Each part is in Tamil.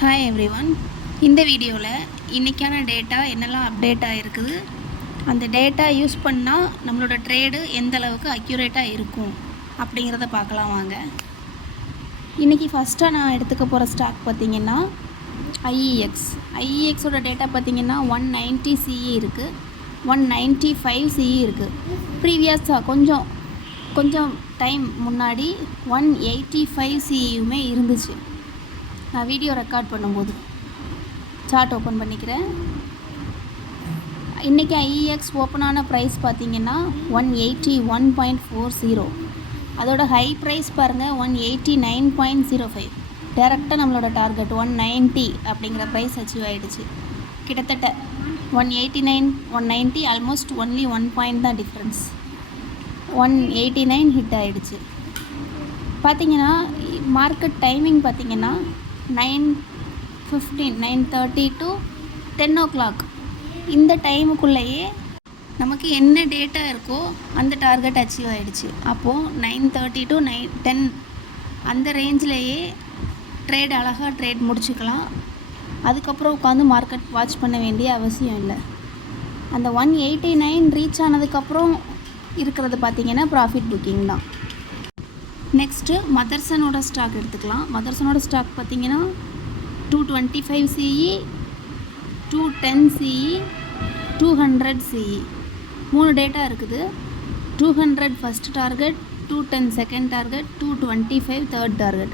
Hi everyone. இந்த வீடியோவில் இன்றைக்கான டேட்டா என்னெல்லாம் அப்டேட் ஆகிருக்குது, அந்த டேட்டா யூஸ் பண்ணால் நம்மளோட ட்ரேடு எந்த அளவுக்கு அக்யூரேட்டாக இருக்கும் அப்படிங்கிறத பார்க்கலாம் வாங்க. இன்றைக்கி ஃபஸ்ட்டாக நான் எடுத்துக்க போகிற ஸ்டாக் பார்த்திங்கன்னா ஐஇஎக்ஸோட டேட்டா பார்த்திங்கன்னா 190 CE இருக்குது, 195 CE இருக்குது. ப்ரீவியஸாக கொஞ்சம் டைம் முன்னாடி 185 CEயுமே இருந்துச்சு. நான் வீடியோ ரெக்கார்ட் பண்ணும்போது சார்ட் ஓப்பன் பண்ணிக்கிறேன். இன்றைக்கி ஐஇஎக்ஸ் ஓப்பனான ப்ரைஸ் பார்த்திங்கன்னா 181.40. அதோட ஹை ப்ரைஸ் பாருங்கள் 189.05. டேரெக்டாக நம்மளோட டார்கெட் 190 அப்படிங்கிற ப்ரைஸ் அச்சீவ் ஆகிடுச்சு. கிட்டத்தட்ட 189 190 ஆல்மோஸ்ட் ஒன்லி 1 பாயிண்ட் தான் டிஃப்ரென்ஸ். 189 ஹிட் ஆகிடுச்சு. பார்த்திங்கன்னா மார்க்கெட் டைமிங் பார்த்திங்கன்னா 9:30 to 10 o'clock. இந்த டைமுக்குள்ளேயே நமக்கு என்ன டேட்டா இருக்கோ அந்த டார்கெட் அச்சீவ் ஆகிடுச்சு. அப்போது 9:30 to 10 அந்த ரேஞ்சிலேயே அழகாக ட்ரேட் முடிச்சுக்கலாம். அதுக்கப்புறம் உட்காந்து மார்க்கெட் வாட்ச் பண்ண வேண்டிய அவசியம் இல்லை. அந்த 189 ரீச் ஆனதுக்கப்புறம் இருக்கிறது பார்த்திங்கன்னா ப்ராஃபிட் புக்கிங் தான். நெக்ஸ்ட்டு மதர்சனோட ஸ்டாக் எடுத்துக்கலாம். மதர்சனோட ஸ்டாக் பார்த்திங்கன்னா 225 CE, 210 CE, 200 CE 3 டேட்டா இருக்குது. 200 first target, 210 second target, 225 third target.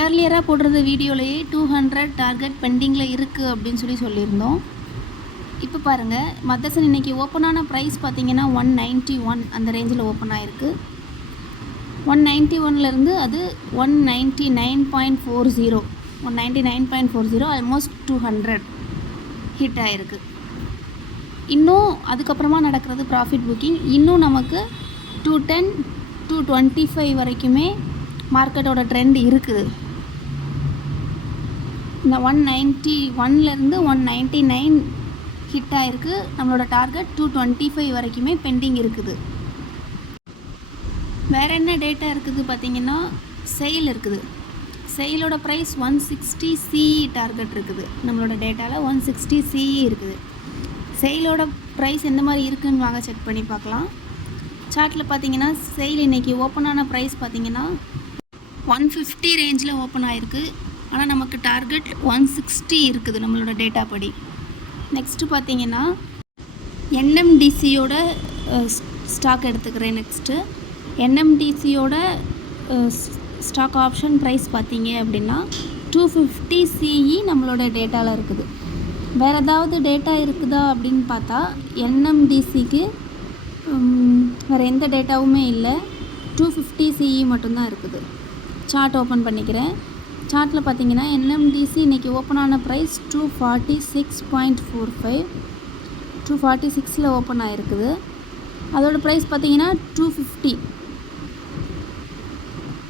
ஏர்லியராக போடுறது வீடியோலையே 200 டார்கெட் பெண்டிங்கில் இருக்குது அப்படின்னு சொல்லியிருந்தோம். இப்போ பாருங்கள், மதர்சன் இன்றைக்கி ஓப்பனான ப்ரைஸ் பார்த்திங்கன்னா 191 அந்த ரேஞ்சில் ஓப்பன் ஆகிருக்கு. 191லேருந்து அது 199.40 ஆல்மோஸ்ட் 200 ஹிட் ஆகிருக்கு. இன்னும் அதுக்கப்புறமா நடக்கிறது ப்ராஃபிட் புக்கிங். இன்னும் நமக்கு 210 225 வரைக்குமே மார்க்கெட்டோட ட்ரெண்ட் இருக்குது. இந்த 191லேருந்து 199 ஹிட் ஆகிருக்கு. நம்மளோட டார்கெட் 225 வரைக்குமே பெண்டிங் இருக்குது. வேறு என்ன டேட்டா இருக்குது பார்த்திங்கன்னா செயில் இருக்குது. செயிலோட ப்ரைஸ் 160 CE டார்கெட் இருக்குது. நம்மளோட டேட்டாவில் 160 CE இருக்குது. செயிலோட ப்ரைஸ் எந்த மாதிரி இருக்குதுன்னு வாங்க செக் பண்ணி பார்க்கலாம். சார்ட்டில் பார்த்திங்கன்னா செயில் இன்றைக்கி ஓப்பனான ப்ரைஸ் பார்த்திங்கன்னா 150 ரேஞ்சில் ஓப்பன் ஆகிருக்கு. ஆனால் நமக்கு டார்கெட் 160 இருக்குது நம்மளோட டேட்டா படி. நெக்ஸ்ட்டு பார்த்திங்கன்னா NMDCயோட ஸ்டாக் எடுத்துக்கிறேன். நெக்ஸ்ட்டு NMDCயோட ஸ்டாக் ஆப்ஷன் ப்ரைஸ் பார்த்தீங்க அப்படின்னா 250 CE நம்மளோட டேட்டாவில் இருக்குது. வேறு ஏதாவது டேட்டா இருக்குதா அப்படின்னு பார்த்தா NMDCக்கு வேறு எந்த டேட்டாவுமே இல்லை. 250 CE மட்டும்தான் இருக்குது. சார்ட் ஓப்பன் பண்ணிக்கிறேன். சார்ட்டில் பார்த்தீங்கன்னா NMDC இன்றைக்கி ஓப்பனான ப்ரைஸ் 246.45 246 ஓப்பன் ஆகிருக்குது. அதோடய ப்ரைஸ் பார்த்தீங்கன்னா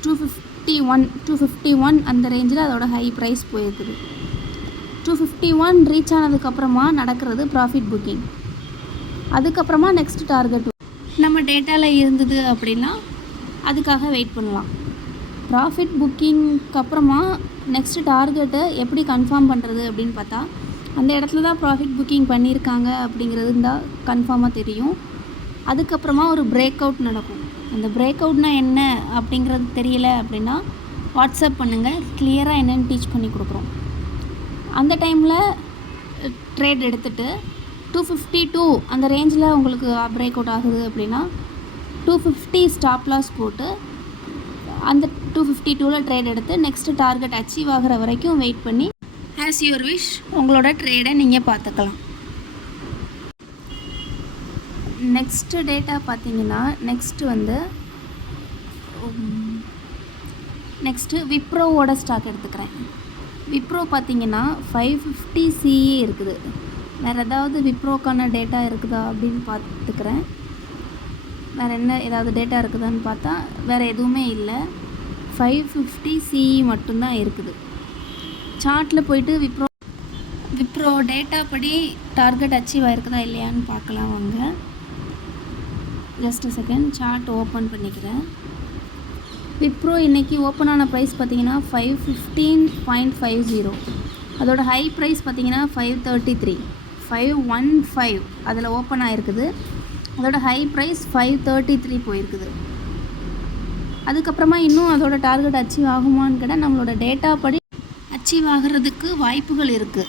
251 அந்த ரேஞ்சில் அதோட ஹை ப்ரைஸ் போயிருக்குது. 251 ரீச் ஆனதுக்கப்புறமா நடக்கிறது ப்ராஃபிட் புக்கிங். அதுக்கப்புறமா நெக்ஸ்ட் டார்கெட் நம்ம டேட்டாவில் இருந்தது அப்படின்னா அதுக்காக வெயிட் பண்ணலாம். ப்ராஃபிட் புக்கிங்க்கு அப்புறமா நெக்ஸ்ட் டார்கெட்டை எப்படி கன்ஃபார்ம் பண்ணுறது அப்படின்னு பார்த்தா அந்த இடத்துல தான் ப்ராஃபிட் புக்கிங் பண்ணியிருக்காங்க அப்படிங்கிறது தான் கன்ஃபார்மாக தெரியும். அதுக்கப்புறமா ஒரு பிரேக் அவுட் நடக்கும். அந்த பிரேக் அவுட்னா என்ன அப்படிங்கிறது தெரியல அப்படின்னா வாட்ஸ்அப் பண்ணுங்கள், கிளியராக என்னென்னு டீச் பண்ணி கொடுக்குறோம். அந்த டைமில் ட்ரேட் எடுத்துகிட்டு 252 அந்த ரேஞ்சில் உங்களுக்கு பிரேக் அவுட் ஆகுது அப்படின்னா 250 ஸ்டாப் லாஸ் போட்டு அந்த 252ல் ட்ரேட் எடுத்து நெக்ஸ்ட் டார்கெட் அச்சீவ் ஆகிற வரைக்கும் வெயிட் பண்ணி ஆஸ் யுவர் விஷ் உங்களோட ட்ரேடை நீங்கள் பார்த்துக்கலாம். நெக்ஸ்ட்டு டேட்டா பார்த்திங்கன்னா நெக்ஸ்ட்டு விப்ரோவோட ஸ்டாக் எடுத்துக்கிறேன். விப்ரோ பார்த்திங்கன்னா 550 CE இருக்குது. வேறு ஏதாவது விப்ரோக்கான டேட்டா இருக்குதா அப்படின்னு பார்த்துக்கிறேன். வேறு ஏதாவது டேட்டா இருக்குதான்னு பார்த்தா வேறு எதுவுமே இல்லை. 550 CE மட்டும்தான் இருக்குது. சார்ட்டில் போயிட்டு விப்ரோ டேட்டா படி டார்கெட் அச்சீவ் ஆகிருக்குதா இல்லையான்னு பார்க்கலாம் வாங்க. ஜஸ்ட் செகண்ட் சார்ட் ஓப்பன் பண்ணிக்கிறேன். விப்ரோ இன்றைக்கி ஓப்பன் ஆன ப்ரைஸ் பார்த்தீங்கன்னா 515.50. அதோட ஹை ப்ரைஸ் பார்த்தீங்கன்னா 533, 515 அதில் ஓப்பன் ஆகிருக்குது. அதோட ஹை ப்ரைஸ் 533 போயிருக்குது. அதுக்கப்புறமா இன்னும் அதோட டார்கெட் அச்சீவ் ஆகுமான்னு கேட்டால் நம்மளோட டேட்டா படி அச்சீவ் ஆகிறதுக்கு வாய்ப்புகள் இருக்குது.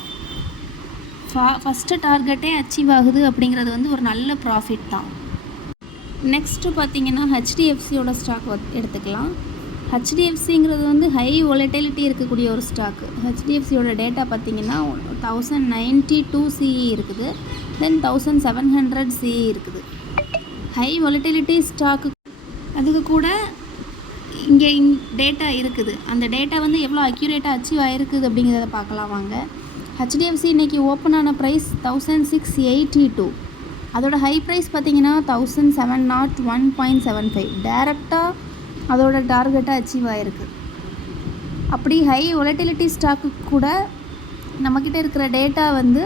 ஃபஸ்ட்டு டார்கெட்டே அச்சீவ் ஆகுது அப்படிங்கிறது வந்து ஒரு நல்ல ப்ராஃபிட் தான். நெக்ஸ்ட்டு பார்த்தீங்கன்னா ஹெச்டிஎஃப்சியோட ஸ்டாக் எடுத்துக்கலாம். ஹெச்டிஎஃப்சிங்கிறது வந்து ஹை வொலட்டிலிட்டி இருக்கக்கூடிய ஒரு ஸ்டாக்கு. ஹெச்டிஎஃப்சியோட டேட்டா பார்த்தீங்கன்னா 1092 CE இருக்குது, தென் 1700 CE இருக்குது. ஹை வொலட்டிலிட்டி ஸ்டாக்கு அதுக்கு கூட இங்கே டேட்டா இருக்குது. அந்த டேட்டா வந்து எவ்வளோ அக்யூரேட்டாக அச்சீவ் ஆகிருக்குது அப்படிங்கிறத பார்க்கலாம் வாங்க. ஹெச்டிஎஃப்சி இன்றைக்கி ஓப்பன் ஆன ப்ரைஸ் 1682. அதோட ஹை ப்ரைஸ் பார்த்தீங்கன்னா 1701.75. டேரெக்டாக அதோட டார்கெட்டை அச்சீவ் ஆகிருக்கு. அப்படி ஹை வொலட்டிலிட்டி ஸ்டாக்கு கூட நம்மக்கிட்ட இருக்கிற டேட்டா வந்து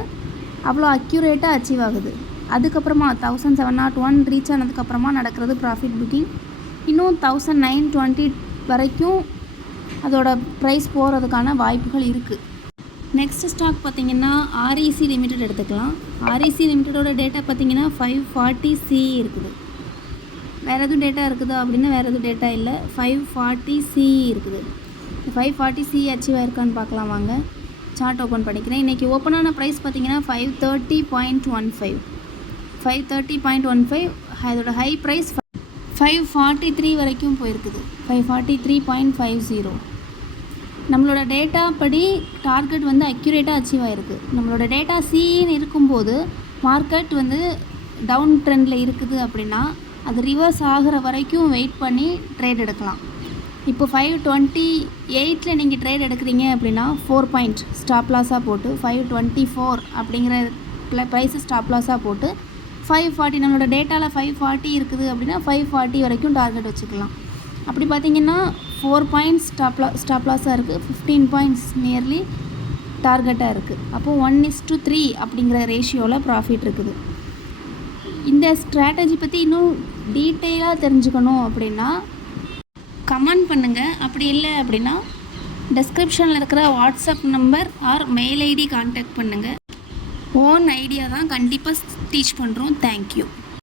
அவ்வளோ அக்யூரேட்டாக அச்சீவ் ஆகுது. அதுக்கப்புறமா 1701 ரீச் ஆனதுக்கப்புறமா நடக்கிறது ப்ராஃபிட் புக்கிங். இன்னும் 1920 வரைக்கும் அதோட ப்ரைஸ் போகிறதுக்கான வாய்ப்புகள் இருக்குது. நெக்ஸ்ட் ஸ்டாக் பார்த்திங்கன்னா ஆர்இசி லிமிடெட் எடுத்துக்கலாம். ஆர்இசி லிமிட்டடோட டேட்டா பார்த்திங்கன்னா 540 CE இருக்குது. வேறு எதுவும் டேட்டா இருக்குதா அப்படின்னா வேறு எதுவும் டேட்டா இல்லை. 540 CE இருக்குது. 540 CE அச்சீவ் ஆயிருக்கான்னு பார்க்கலாம் வாங்க. சார்ட் ஓப்பன் பண்ணிக்கிறேன். இன்றைக்கி ஓப்பன் ஆன ப்ரைஸ் பார்த்திங்கன்னா 530.15. 530.15 அதோட ஹை ப்ரைஸ் 543 வரைக்கும் போயிருக்குது. 543.50. நம்மளோட டேட்டா படி டார்கெட் வந்து அக்யூரேட்டாக அச்சீவ் ஆகிருக்கு. நம்மளோட டேட்டா சின்னு இருக்கும்போது மார்க்கெட் வந்து டவுன் ட்ரெண்டில் இருக்குது அப்படின்னா அது ரிவர்ஸ் ஆகிற வரைக்கும் வெயிட் பண்ணி ட்ரேட் எடுக்கலாம். இப்போ 528 நீங்கள் ட்ரேட் எடுக்கிறீங்க அப்படின்னா 4 பாயிண்ட் ஸ்டாப் லாஸாக போட்டு 524 அப்படிங்கிற ப்ரைஸை ஸ்டாப் லாஸாக போட்டு 540 நம்மளோட டேட்டாவில் 540 இருக்குது அப்படின்னா 540 வரைக்கும் டார்கெட் வச்சுக்கலாம். அப்படி பார்த்திங்கன்னா 4 பாயிண்ட்ஸ் ஸ்டாப் லாஸாக இருக்குது, 15 பாயிண்ட்ஸ் நியர்லி டார்கெட்டாக இருக்குது. அப்போது 1:3 அப்படிங்கிற ரேஷியோவில் ப்ராஃபிட் இருக்குது. இந்த ஸ்ட்ராட்டஜி பற்றி இன்னும் டீட்டெயிலாக தெரிஞ்சுக்கணும் அப்படின்னா கமெண்ட் பண்ணுங்கள். அப்படி இல்லை அப்படின்னா டிஸ்கிரிப்ஷனில் இருக்கிற WhatsApp number or mail ID contact பண்ணுங்கள். ஓன் ஐடியா தான் கண்டிப்பாக டீச் பண்ணுறோம். தேங்க்யூ.